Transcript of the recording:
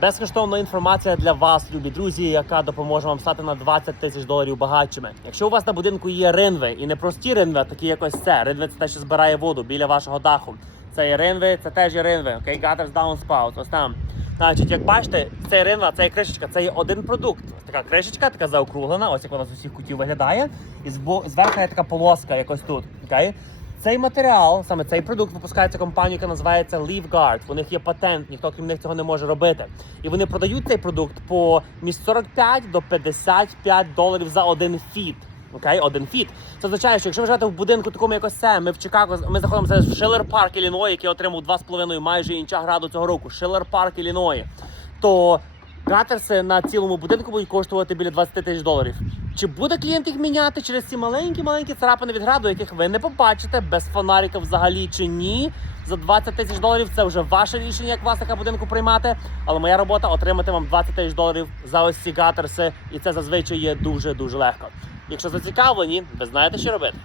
Безкоштовна інформація для вас, любі друзі, яка допоможе вам стати на 20 тисяч доларів багатшими. Якщо у вас на будинку є ринви, і не прості ринви, а такі якось це. Ринви це те, що збирає воду біля вашого даху. Це є ринви, це теж є ринви. Окей, gutters downspout, ось там. Значить, як бачите, цей ринва, це є кришечка, це є один продукт. Ось така кришечка, така заокруглена, ось як вона з усіх кутів виглядає. І зверху є така полоска, якось тут. Окей? Цей матеріал, саме цей продукт, випускається компанією, яка називається LeafGuard. У них є патент, ніхто крім них цього не може робити. І вони продають цей продукт по між 45 до 55 доларів за один фіт. Окей, один фіт. Це означає, що якщо ви живете в будинку такому якось це, ми в Чикаго, ми знаходимося в Шиллер Парк, Ілліної, який отримав 2,5 майже інча граду цього року. Шиллер Парк, Ілліної. То катерси на цілому будинку будуть коштувати біля 20 тисяч доларів. Чи буде клієнт їх міняти через ці маленькі-маленькі царапини від граду, яких ви не побачите без фонарика взагалі чи ні? За 20 тисяч доларів це вже ваше рішення, як власника будинку приймати. Але моя робота отримати вам 20 тисяч доларів за ось ці катерси, і це зазвичай є дуже дуже легко. Якщо зацікавлені, ви знаєте, що робити.